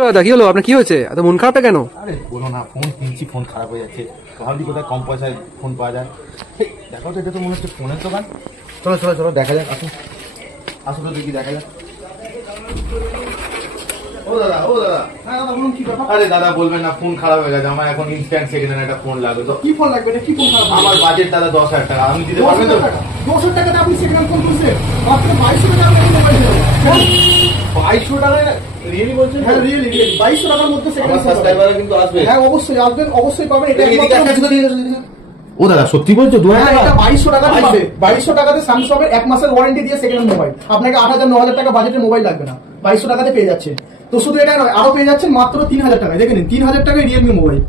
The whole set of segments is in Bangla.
দাদা কি হলো আপনার? কি হয়েছে? এত মন খারাপটা কেন? আরে বলো না, ফোন কিনছি, ফোন খারাপ হয়ে যাচ্ছে। ভাবছি কোথায় কম পয়সায় ফোন পাওয়া যায়। দেখো তো, এটা তো মনে হচ্ছে ফোনের দোকান। চলো চলো চলো, দেখা যাক। আসো আসো তো দেখি, দেখা যাক। ও দাদা, ও দাদা। হ্যাঁ দাদা, বলুন কি কথা? আরে দাদা বলবেন না, ফোন খারাপ হয়ে গেছে। আমার এখন ইনস্ট্যান্ট সেকেন্ড হ্যান্ড একটা ফোন লাগবে। তো কি ফোন লাগবে? এটা কি ফোন খারাপ? আমার বাজেট দাদা 10,000 টাকা। আমি দিতে পারবেন তো? 10,000 টাকাতে আপনি সেকেন্ড হ্যান্ড ফোন কিনছেন? মাত্র 2200 টাকা আপনি মোবাইল দেবেন। 2200 টাকায় রিয়েলি বলছেন? হ্যাঁ রিয়েলি 2200 টাকার মধ্যে সেকেন্ড হ্যান্ড সাবস্ক্রাইবাররা কিন্তু আসবে। হ্যাঁ অবশ্যই আসবেন, অবশ্যই পাবেন। এটা ও দাদা সত্যি বলছো? 2000 টাকা? এটা 2200 টাকা পাবে। 2200 টাকাতে স্যামসাং এর 1 মাসের ওয়ারেন্টি দিয়ে সেকেন্ড হ্যান্ড মোবাইল। আপনাকে 8,000-9,000 টাকা বাজেটের মোবাইল লাগবে না, 2200 টাকাতে পেয়ে যাচ্ছে। তো শুধু এটা নয়, আরো পেয়ে যাচ্ছেন মাত্র 3000 টাকায়। দেখে নিন, 3000 টাকায় রিয়েলমি মোবাইল।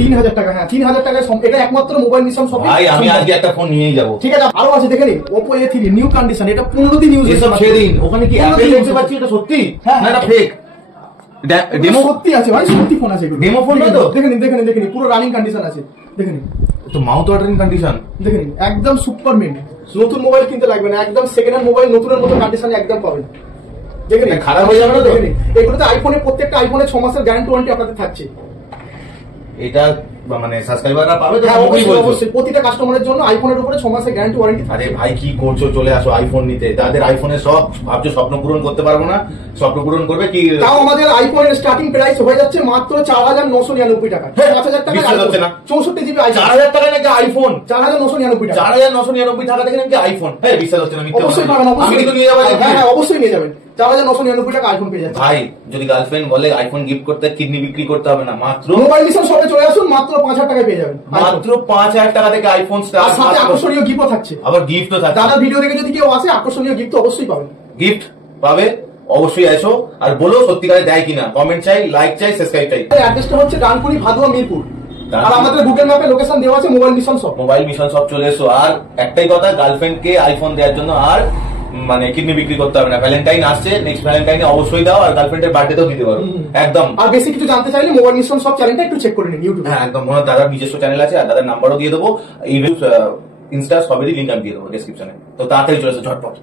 3000 টাকা, হ্যাঁ 3000 টাকায়। এটা একমাত্র মোবাইল মিশন শপে। ভাই আমি আজকে একটা ফোন নিয়েই যাবো। ঠিক আছে, আরো আছে দেখে নিন। Oppo A3 নিউ কন্ডিশন, এটা 15 দিন ইউজ এসব ছেড়ে দিন। ওখানে কি অ্যাপেল দেখতে পাচ্ছি? এটা সত্যি হ্যাঁ, না এটা ফেক? ডেমো সত্যি আছে ভাই, সত্যি ফোন আছে এগুলো। ডেমো ফোন না তো? দেখে নিন, দেখে নিন, দেখে নিন, পুরো রানিং কন্ডিশন আছে। দেখে নিন তো মাউথ ওয়াটারিং কন্ডিশন। দেখে নিন, একদম সুপার মিন্ট। নতুন মোবাইল কিনতে লাগবে না, একদম সেকেন্ড হ্যান্ড মোবাইল নতুনের মতো কন্ডিশনে একদম পাবেন। দেখে নিন, খারাপ হয়ে যাবে না তো? দেখে নিন, এগুলোতে আইফোনে, প্রত্যেকটা আইফোনে 6 মাসের গ্যারান্টি ওয়ারেন্টি আপনাদের থাকছে। এটা মানে সাবস্ক্রাইবাররা পাবে তো? হ্যাঁ অবশ্যই অবশ্যই, প্রতিটা কাস্টমারের জন্য আইফোনের উপরে 6 মাসের গ্যারান্টি ওয়ারেন্টি। আরে ভাই কি করছো? চলে আসো আইফোন নিতে। তাদের আইফোনে সব ভাবছো স্বপ্ন পূরণ করতে পারবো না, স্বপ্ন পূরণ করবে কি? তাও আমাদের আইফোনের স্টার্টিং প্রাইস হয়ে যাচ্ছে মাত্র 4,999 টাকা। 5,000 টাকা, বিশ্বাস হচ্ছে না। 64 জিবি আইফোন। 4,000 টাকায় নাকি আইফোন? 4,999 টাকা। 4,999 টাকা থেকে নাকি আইফোন? হ্যাঁ বিশ্বাস হচ্ছে না। মিথ্যে অবশ্যই কথা। পাবেন, আমি অবশ্যই কিন্তু নিয়ে যাবো। হ্যাঁ হ্যাঁ অবশ্যই নিয়ে যাবেন। 4,999 টাকা আইফোন পেয়ে যাচ্ছে। ভাই যদি গার্লফ্রেন্ড বলে আইফোন গিফট করতে, কিডনি বিক্রি করতে হবে না, মাত্র মোবাইল মিশন শপে চলে আসুন, মাত্র 5,000 টাকায় পেয়ে যাবেন। মাত্র 5,000 টাকা থেকে আইফোন আর সাথে আকর্ষণীয় গিফটও থাকছে। আবার গিফটও থাকে। দাদা ভিডিও দেখে যদি কেউ আসে, আকর্ষণীয় গিফট অবশ্যই পাবেন। গিফট পাবে, অবশ্যই এসো আর বলো সত্যিকারে দেয় কিনা। কমেন্ট চাই, লাইক চাই, সাবস্ক্রাইব চাই। অ্যাড্রেসটা হচ্ছে ডানকুনি, ভাদুয়া, মিরপুর। আর আমাদের গুগল ম্যাপে লোকেশন দেওয়া আছে mobile mission shop. Mobile mission সব চলে এসো। আর একটাই কথা, গার্লফ্রেন্ডকে আইফোন দেওয়ার জন্য আর মানে কিডনি বিক্রি করতে হবে না। ভ্যালেন্টাইন আসছে, নেক্সট ভ্যালেন্টাইনে অবশ্যই দাও। আর গার্লফ্রেন্ডের বার্থডেতেও দিতে পারো একদম। আর বেশি কিছু জানতে চাইলে মোবাইল মিশন সব চ্যানেলটা একটু চেক করে নিন ইউটিউবে। হ্যাঁ একদম। মনে দাদার নিজস্ব চ্যানেল আছে, আর দাদার নাম্বারও দিয়ে দেবো। ইনস্টা সবেরই লিঙ্ক আমি দিয়ে দেবো ডেসক্রিপশনে। তো তাড়াতাড়ি চলে এসো ঝটপট।